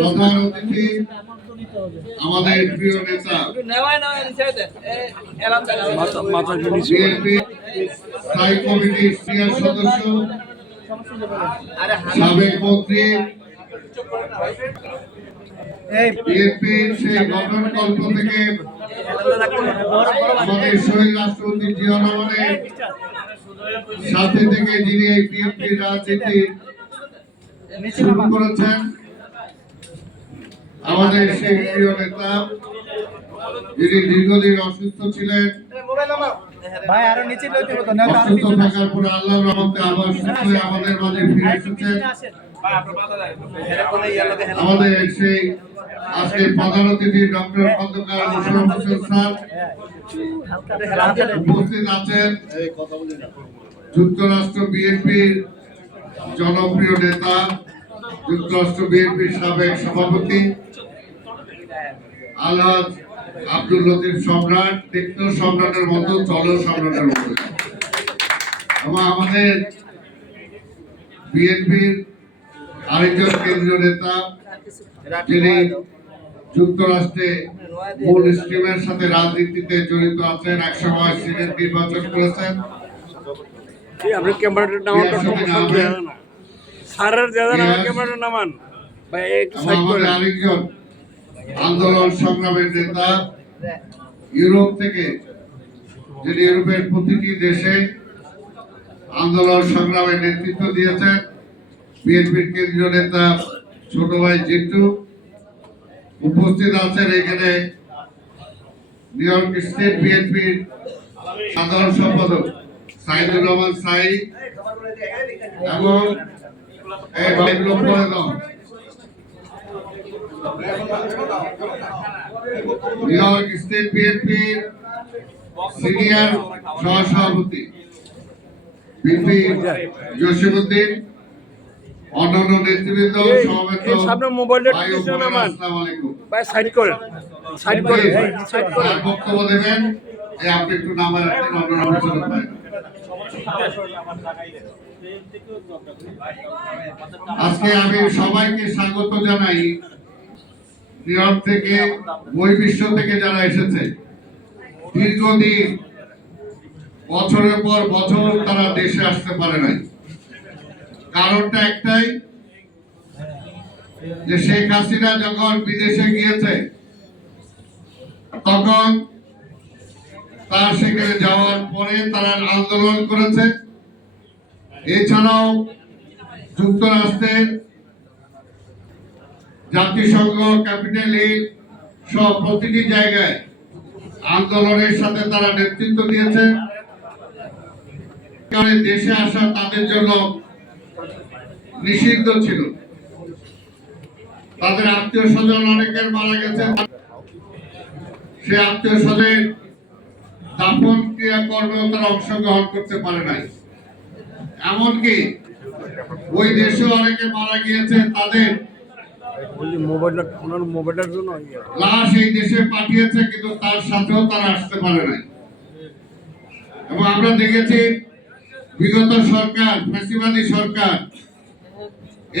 প্রধান অতিথি আমাদের প্রিয় নেতা বিএনপি স্থায়ী কমিটির সিনিয়র সদস্য সাবেক মন্ত্রী বিএনপির সেই গঠনকল্প থেকে আমাদের শহীদ রাষ্ট্রপতি জিয়া রহমানের সাথে থেকে যিনি এই বিএনপির রাজনীতি শুরু করেছেন আমাদের সেই প্রিয় নেতা যিনি দীর্ঘদিন অসুস্থ ছিলেন, অসুস্থ থাকার পরে আল্লাহর রহমতে আবার সুস্থ হয়ে আমাদের মাঝে ফিরে এসেছেন। আমাদের সেই আজকে প্রধান অতিথি ডক্টর খন্দকার মোশাররফ হোসেন স্যার উপস্থিত আছেন। যুক্তরাষ্ট্র বিএনপির জনপ্রিয় নেতা, যুক্তরাষ্ট্র বিএনপির সাবেক সভাপতি আলহাজ আব্দুল লতিফ সম্রাট, টেকনো সম্রাটের মতো চলো সম্রাটের মতো, এবং আমাদের বিএনপির আরেকজন কেন্দ্রীয় নেতা যিনি যুক্তরাষ্ট্রে মূল স্ট্রিমের সাথে রাজনীতিতে জড়িত আছেন, একসময় সিনেট নির্বাচন করেছেন, আরেকজন আন্দোলন সংগ্রামের নেতা ইউরোপ থেকে, যিনি ইউরোপের প্রতিটি দেশে আন্দোলন সংগ্রামের নেতৃত্ব দিয়েছেন, বিএনপির কেন্দ্রীয় নেতা ছোট ভাই জিন্টু উপস্থিত আছেন। এখানে নিউ ইয়র্ক স্টেট বিএনপির সাধারণ সম্পাদক সাইদুর রহমান সাই এবং নিউ ইয়র্ক স্টেট বিএনপির সিনিয়র সহসভাপতি বিপি জসিমউদ্দিন, অন্যান্য নেতৃবৃন্দ, সমবেত বক্তব্য দেবেন। আপনি একটু নামার আজকে আমি সবাইকে স্বাগত জানাই। নিউ ইয়র্ক থেকে, বহির্বিশ্ব থেকে যারা এসেছে, দীর্ঘদিন বছরের পর বছর তারা দেশে আসতে পারে নাই। কারণটা একটাই, যে শেখ হাসিনা যখন বিদেশে গিয়েছে তখন তার সেখানে যাওয়ার পরে তারা আন্দোলন করেছে। এছাড়াও যুক্তরাষ্ট্রের জাতিসংঘ, ক্যাপিটাল হিল সব প্রতিটি জায়গায় আন্দোলনের সাথে তারা নেতৃত্ব দিয়েছে। দেশে আসা তাদের জন্য নিষিদ্ধ ছিল। তাদের আত্মীয় স্বজন অনেকের মারা গেছে, সে আত্মীয় স্বজনের দাফন ক্রিয়াকর্মেও তারা অংশগ্রহণ করতে পারে নাই। এমনকি ওই দেশে অনেকে মারা গিয়েছে, তাদের লাশ এই দেশে পাঠিয়েছে, কিন্তু তার সাথেও তারা আসতে পারে নাই। এবং আমরা দেখেছি বিগত সরকার, ফ্যাসিবাদী সরকার,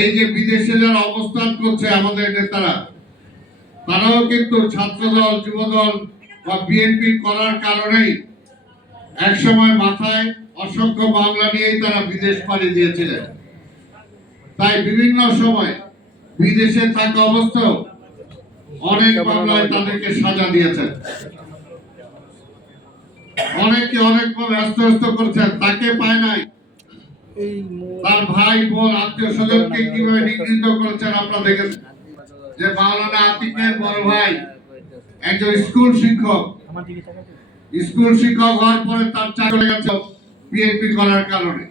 এই যে বিদেশে যারা অবস্থান করছে আমাদের নেতারা, তারাও কিন্তু ছাত্রদল, যুবদল বা বিএনপি করার কারণেই একসময় মাথায় অসংখ্য মামলা নিয়েই তারা বিদেশ পাড়ি দিয়েছিলেন। তাই বিভিন্ন সময় বিদেশে থাকা অবস্থাও অনেক মামলায় তাদেরকে সাজা দিয়েছেন। অনেকে অনেকভাবে আশ্বস্ত করছেন, তাকে পায় নাই। তার ভাই বোন আত্মীয় স্বজনকে কিভাবে নিগৃহীত করেছেন আপনারা দেখেছেন। যে মাওলানা আতিকের বড় ভাই একজন স্কুল শিক্ষক হওয়ার পরে তার চাকরি গেছে বিএনপি করার কারণে।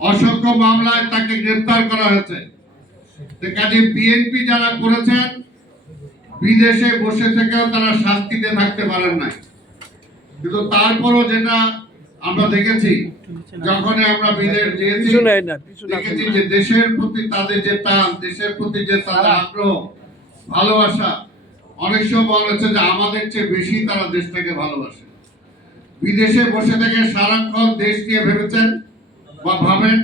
অসংখ্য মামলায় তাকে গ্রেফতার করা হয়েছে। কাজে বিএনপি যারা করেছেন, বিদেশে বসে থেকেও তারা শান্তিতে থাকতে পারেন নাই। কিন্তু তারপরও যেটা আমরা দেখেছি, যখন আমরা বিদেশ গিয়েছি, দেখেছি যে দেশের প্রতি তাদের যে টান, দেশের প্রতি যে তাদের আগ্রহ, ভালোবাসা, অনেক সময় মনে হচ্ছে যে আমাদের চেয়ে বেশি তারা দেশটাকে ভালোবাসে। বিদেশে বসে থেকে সারাক্ষণ দেশ নিয়ে ভেবেছেন বা ভাবেন,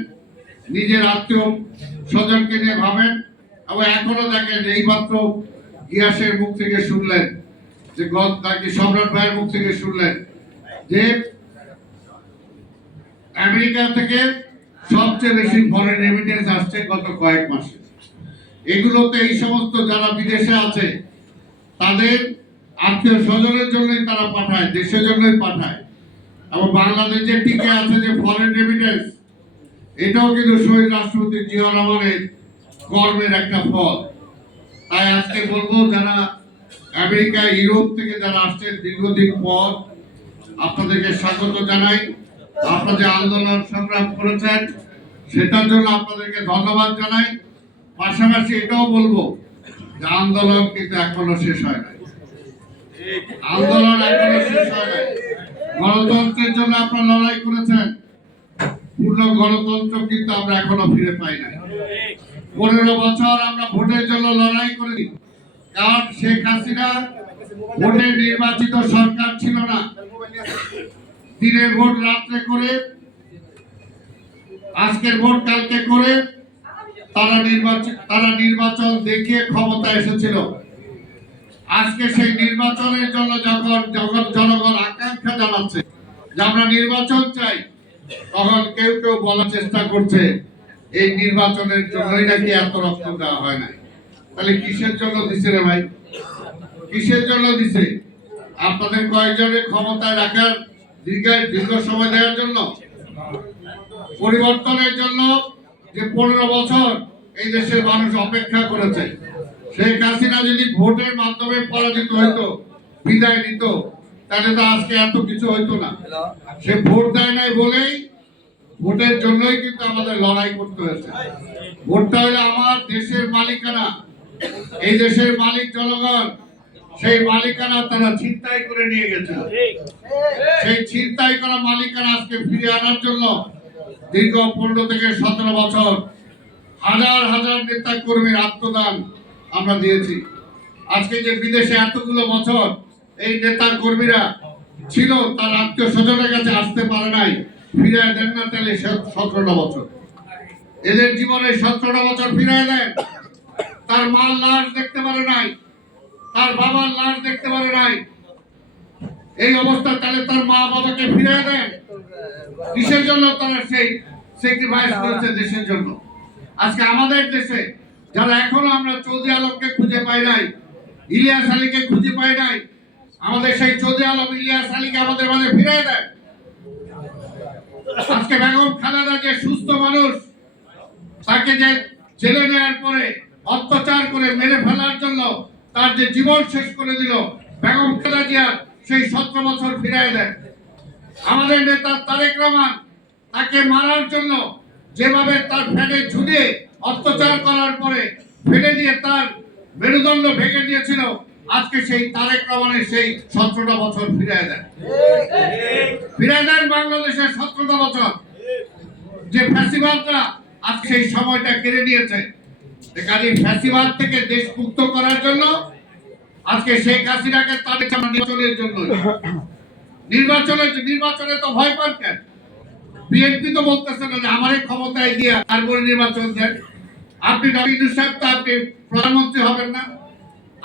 নিজের আত্মীয় স্বজনকে নিয়ে ভাবেন, এবং এখনো দেখেন এইমাত্র গিয়াসের মুখ থেকে শুনলেন যে নাকি সম্রাট ভাইয়ের মুখ থেকে শুনলেন যে আমেরিকা থেকে সবচেয়ে বেশি ফরেন রেমিটেন্স আসছে গত কয়েক মাসে। এগুলোতে এই সমস্ত যারা বিদেশে আছে তাদের আত্মীয় স্বজনের জন্যই তারা পাঠায়, দেশের জন্যই পাঠায়। এবং বাংলাদেশে টিকে আছে যে ফরেন রেমিটেন্স, এটাও কিন্তু শহীদ রাষ্ট্রপতি জিয়া রহমানের কর্মের একটা ফল। তাই আজকে বলবো যারা আমেরিকা ইউরোপ থেকে যারা আসছেন দীর্ঘদিন পর, আপনাদেরকে স্বাগত জানাই। আপনারা যে আন্দোলন সংগ্রাম করেছেন সেটার জন্য আপনাদেরকে ধন্যবাদ জানাই। পাশাপাশি এটাও বলবো যে আন্দোলন কিন্তু এখনো শেষ হয় নাই, আন্দোলন এখনো শেষ হয় নাই। গণতন্ত্রের জন্য আপনারা লড়াই করেছেন, পূর্ণ গণতন্ত্র কিন্তু আমরা এখনো ফিরে পাই নাই। 15 বছর আমরা ভোটের জন্য লড়াই করেছি, কারণ শেখ হাসিনা ভোটে নির্বাচিত সরকার ছিল না। দিনের ভোট রাত্রে করে, আজকের ভোট কালকে করে তারা নির্বাচন দেখিয়ে ক্ষমতা এসেছিল। আজকে সেই নির্বাচনের জন্য যখন জনগণ আকাঙ্ক্ষা জানাচ্ছে যে আমরা নির্বাচন চাই, তখন কেউ কেউ বলার চেষ্টা করছে এই নির্বাচনের জন্যই নাকি এত রক্ত দেওয়া হয় নাই। তাহলে কিসের জন্য দিছে রে ভাই? কিসের জন্য দিছে? আপনাদের কয়েকজনের ক্ষমতায় রাখার দীর্ঘ সময় দেওয়ার জন্য, পরিবর্তনের জন্য যে 15 বছর এই দেশের মানুষ অপেক্ষা করেছে। শেখ হাসিনা যদি ভোটের মাধ্যমে পরাজিত হইতো, বিদায় নিত, তাহলে তো আজকে এত কিছু হইতো না। সে ভোট দেয় নাই বলেই, ভোটের জন্যই কিন্তু আমাদের লড়াই করতে হয়েছে। ভোটটা হলো আমার দেশের মালিকানা, এই দেশের মালিক জনগণ। সেই মালিকানা তারা ছিনতাই করে নিয়ে গেছে। সেই ছিনতাই করা মালিকানা আজকে ফিরে আনার জন্য দীর্ঘ 15 থেকে 17 বছর হাজার হাজার নেতা কর্মীর আত্মদান আমরা দিয়েছি। আজকে যে বিদেশে এতগুলো বছর এই নেতা কর্মীরা ছিল, তার আত্মীয় স্বজনের কাছে আসতে পারে নাই, ফিরে দেন না, তাহলে 17টা বছর এদের জীবনে 17টা বছর ফিরে দেন। তার মার লাশ দেখতে পারে নাই, তার বাবার লাশ দেখতে পারে নাই, এই অবস্থা, তাহলে তার মা বাবাকে ফিরে দেন। কিসের জন্য তারা সেই স্যাক্রিফাইস করেছে দেশের জন্য? আজকে আমাদের দেশে যারা এখনো আমরা চৌধুরী আলমকে খুঁজে পাই নাই, ইলিয়াস আলীকে খুঁজে পাই নাই, আমাদের সেই চৌধুরী আলম ইলিয়াস আলীকে আমাদের মাঝে ফিরে দেন। আজকে বেগম খালেদা যে সুস্থ মানুষ, তাকে যে জেলে নেওয়ার পরে অত্যাচার করে মেরে ফেলার জন্য তার যে জীবন শেষ করে দিল, বেগম খালেদা জিয়া সেই 17 বছর ফিরিয়ে দেন। আমাদের নেতা তারেক রহমান, তাকে মারার জন্য যেভাবে তার ফ্যানে ঝুলিয়ে অত্যাচার করার পরে ফেলে দিয়ে তার মেরুদণ্ড ভেঙে দিয়েছিল, আজকে সেই তারেক রহমানের সেই 17টা বছর ফিরিয়ে দেন। ফিরিয়ে দেন বাংলাদেশের 17টা বছর। যে ফ্যাসিবাদরা আজকে সেই সময়টা কেড়ে নিয়েছে, কাজে ফ্যাসিবাদ থেকে দেশ মুক্ত করার জন্য আজকে শেখ হাসিনাকে তাদের নির্বাচনের জন্য, নির্বাচনে তো ভয় পান কেন? বিএনপি তো বলতেছে না যে আমার ক্ষমতায় দিয়ে তারপরে নির্বাচন দেন। আপনি ডক্টর সাহেব তো আপনি প্রধানমন্ত্রী হবেন না,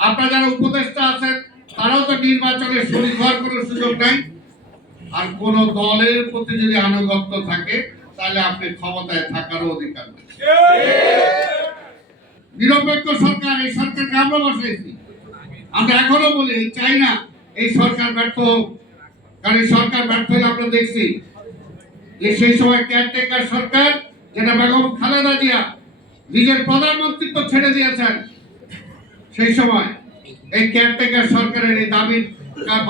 আপনার যারা উপদেষ্টা আছেন তারাও তো নির্বাচনে শরীর হওয়ার কোনো সুযোগ নাই। আর কোন দলের প্রতি যদি আনুগত্য থাকে তাহলে আপনি ক্ষমতায় থাকারও অধিকার নেই। নিরপেক্ষ সরকার, এই সরকারকে আমরা বসাইছি। আমরা এখনো বলি চাই না এই সরকার ব্যর্থ হোক, কারণ এই সরকার ব্যর্থ হলে আমরা দেখছি যে সেই সময় কেয়ারটেকার সরকার, যেটা বেগম খালেদা জিয়া নিজের প্রধানমন্ত্রিত্ব ছেড়ে দিয়েছেন, সেই সময় এই কেয়ারটেকার সরকারের এই দাবি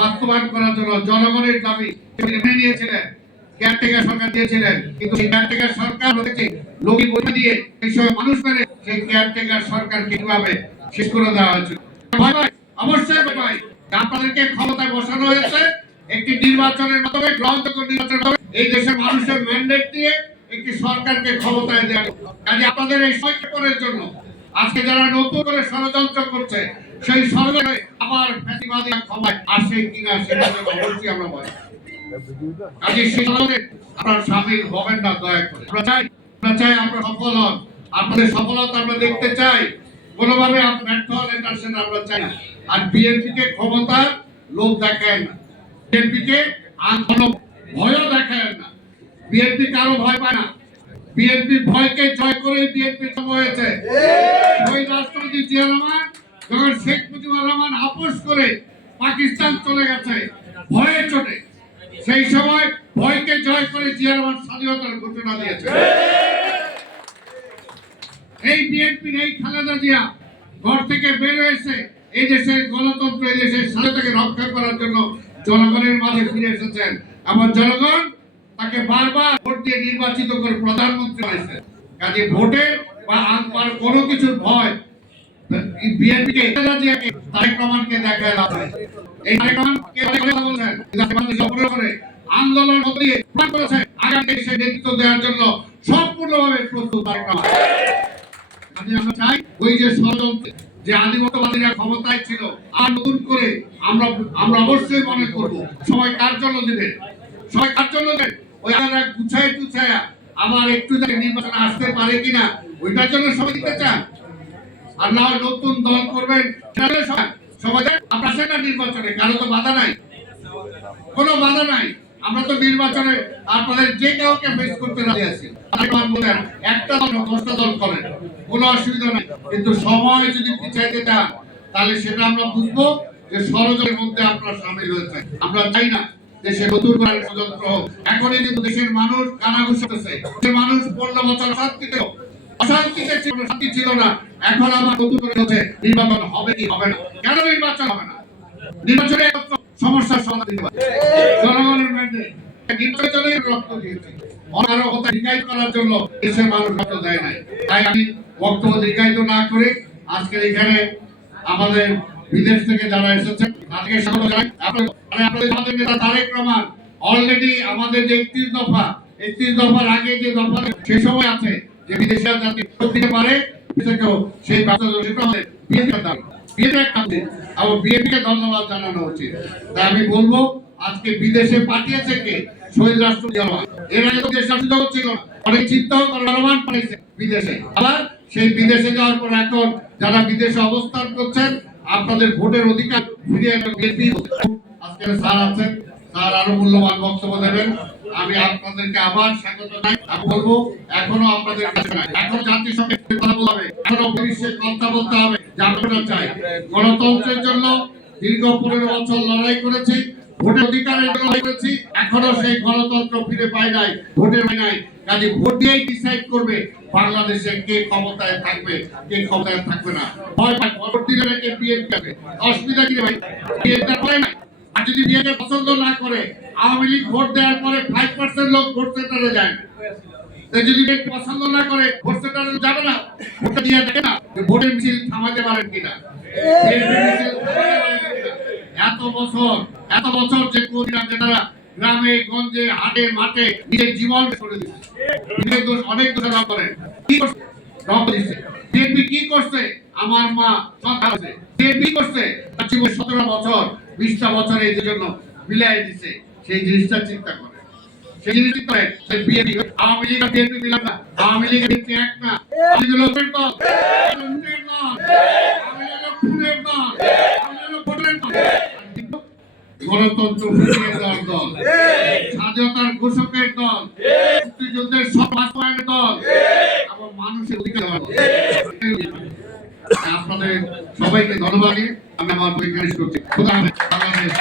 বাস্তবায়ন করার জন্য জনগণের দাবি মেনে নিয়েছিলেন, কেয়ারটেকার সরকার দিয়েছিলেন। কিন্তু সেই কেয়ারটেকার সরকার হয়েছে লোভী বলে দিয়ে সেই সময় মানুষ মেনে সেই কেয়ারটেকার সরকার কিভাবে শেষ করে দেওয়া হয়েছিল। অবশ্যই ভাই, আপনাদেরকে ক্ষমতায় বসানো হয়েছে একটি নির্বাচনের মাধ্যমে, গ্রহণযোগ্য নির্বাচনের মাধ্যমে, এই দেশের মানুষের ম্যান্ডেট দিয়ে একটি সরকারকে ক্ষমতায় দেওয়া। কাজে আপনাদের এই সংক্ষেপণের জন্য আজকে যারা নতুন করে ষড়যন্ত্র করছে, সেই ষড়যন্ত্রে আবার ফ্যাসিবাদী ক্ষমতায় আসে কিনা সেটা অবশ্যই আমরা বলি। কাজে সেই ষড়যন্ত্রে আপনারা শামিল হবেন না, দয়া করে। আমরা চাই আপনারা সফল হন, আপনাদের সফলতা আমরা দেখতে চাই। কোনোভাবে ব্যর্থ হন, এটা সেটা আমরা চাই না। আর বিএনপি কে ক্ষমতার লোভ দেখায় না, বিএনপি কে কোনো ভয়ও দেখায় না, বিএনপি কারো ভয় পায় না। বিএনপি ভয়কে জয় করে বিএনপি হয়েছে। ওই রাষ্ট্রপতি জিয়া রহমান যখন শেখ মুজিবুর রহমান আপোষ করে পাকিস্তান চলে গেছে ভয়ে চটে, সেই সময় ভয়কে জয় করে জিয়া রহমান স্বাধীনতার ঘোষণা দিয়েছে। এই বিএনপি এই খালেদা জিয়া ঘর থেকে বের হয়েছে এই দেশের গণতন্ত্র, এই দেশের স্বাধীনতাকে রক্ষা করার জন্য জনগণের মাঝে ফিরে এসেছেন। আমার জনগণ তাকে বারবার ভোট দিয়ে নির্বাচিত করে প্রধানমন্ত্রী হয়েছে। কাজে ভোটের বা আর কোনো কিছুর ভয় বিএনপি কে তারেক রহমানকে দেখায় লাভ নাই। এই তারেক রহমানকে বলছেন করে আন্দোলন দিয়ে প্রমাণ করেছে আগামী দেশে নেতৃত্ব দেওয়ার জন্য সম্পূর্ণভাবে প্রস্তুত তারেক রহমান। আমরা চাই ওই যে ষড়যন্ত্র যে আধিপত্যবাদীরা ক্ষমতায় ছিল আর নতুন করে আমরা অবশ্যই মনে করব সবাই কার জন্য দিবেন, সবাই কার জন্য দেন, ওই আমরা গুছায় টুছায়া আবার একটু নির্বাচন আসতে পারে কিনা ওইটার জন্য সবাই দিতে চান। আর না নতুন দল করবেন সবাই আপনার সেটা নির্বাচনে কারো তো বাধা নাই, কোনো বাধা নাই। আমরা তো নির্বাচনে আপনাদের যে কাউকে ফেস করতে রাজি আছি। একটা দল 10টা দল করেন, কোনো অসুবিধা নাই, কিন্তু সময় যদি পিছাইতে চান তাহলে সেটা আমরা বুঝবো যে ষড়যন্ত্রের মধ্যে আপনারা শামিল হয়েছে। আমরা চাই না দেশে নতুন করে ষড়যন্ত্র হোক। এখনই কিন্তু দেশের মানুষ কানাঘুষ করতেছে, মানুষ 15 বছর অশান্তিতে ছিল, শান্তি ছিল না, এখন আবার নতুন করে হচ্ছে নির্বাচন হবে কি হবে না। কেন নির্বাচন হবে না? নির্বাচনে সমস্যার সমাধান দিতে পারে জনগণের ম্যান্ডেট। নির্বাচনে রক্ত দিয়েছে, অনারো কথা দীর্ঘায়িত করার জন্য দেশের মানুষ রক্ত দেয় নাই। তাই আমি বক্তব্য দীর্ঘায়িত না করে আজকে এখানে আমাদের বিদেশ থেকে যারা এসেছেন তাদেরকে স্বাগত জানাই। আমাদের নেতা তারেক রহমান অলরেডি আমাদের যে 31 দফার আগে যে দফা সে সময় আছে যে বিদেশিরা যাতে দিতে পারে সেই বিএনপিকে ধন্যবাদ জানানো উচিত। তাই আমি বলবো আজকে বিদেশে পাঠিয়েছে কে? শহীদ রাষ্ট্রপতি জিয়া রহমান। এর আগে তো দেশ শাসিত ছিল, অনেক চিন্তাও রহমান পাঠিয়েছে বিদেশে। আবার সেই বিদেশে যাওয়ার পর এখন যারা বিদেশে অবস্থান করছেন আপনাদের ভোটের অধিকার ফিরিয়ে আনবেন বিএনপি। আজকে স্যার আছেন, স্যার আরো মূল্যবান বক্তব্য দেবেন। আমি আপনাদেরকে আবার স্বাগত জানাই। আমি বলবো এখনো আপনাদের কাছে নাই, এখন জাতিসংঘের কথা বলতে হবে, এখনো বিশ্বের কথা বলতে হবে যে আমরা চাই গণতন্ত্রের জন্য দীর্ঘ 15 বছর লড়াই করেছি, ভোটের অধিকারের জন্য লড়াই করেছি, এখনো সেই গণতন্ত্র ফিরে পাই নাই, ভোটের হয় নাই। কাজে ভোট দিয়েই ডিসাইড করবে বাংলাদেশে কে ক্ষমতায় থাকবে কে ক্ষমতায় থাকবে না। ভয় পায় ভোট দিলে নাকি বিএনপি হবে, অসুবিধা কি ভাই? বিএনপি করে না। আর যদি বিএনপি পছন্দ না করে আওয়ামী লীগ ভোট দেওয়ার পরে 5% লোক ভোট সেন্টারে যায়, যদি পছন্দ না করে ভোট সেন্টারে যাবে না, ভোটটা দিয়ে দেখে না ভোটের মিছিল থামাতে পারেন কিনা। এত বছর যে কর্মীরা যারা গ্রামে গঞ্জে হাটে মাঠে নিজের জীবন করে দিচ্ছে, অনেক দোষারোপ করেন, কি করছে? বিএনপি কি করছে? আমার মা সন্তান আছে, বিএনপি করছে তার জীবন 17 বছর 20টা বছর এই জন্য মিলাই দিচ্ছে। সেই জিনিসটা চিন্তা করে, সেই জিনিসটা করে বিএনপি আওয়ামী লীগ আর বিএনপি মিলাম না, আওয়ামী লীগ বিএনপি এক না, আমি লোকের দল, লুটের দল, আমি হলো খুনের দল, আমি হলো ভোটের দল, গণতন্ত্র ফিরিয়ে দেওয়ার দল, স্বাধীনতার ঘোষকের দল, মুক্তিযুদ্ধের সব বাস্তবায়নের দল, এবং মানুষের অধিকার দেওয়ার দল। আপনাদের সবাইকে ধন্যবাদ। আমি আমার পরীক্ষা শেষ করছি। খোদা হাফেজ। বাংলাদেশ।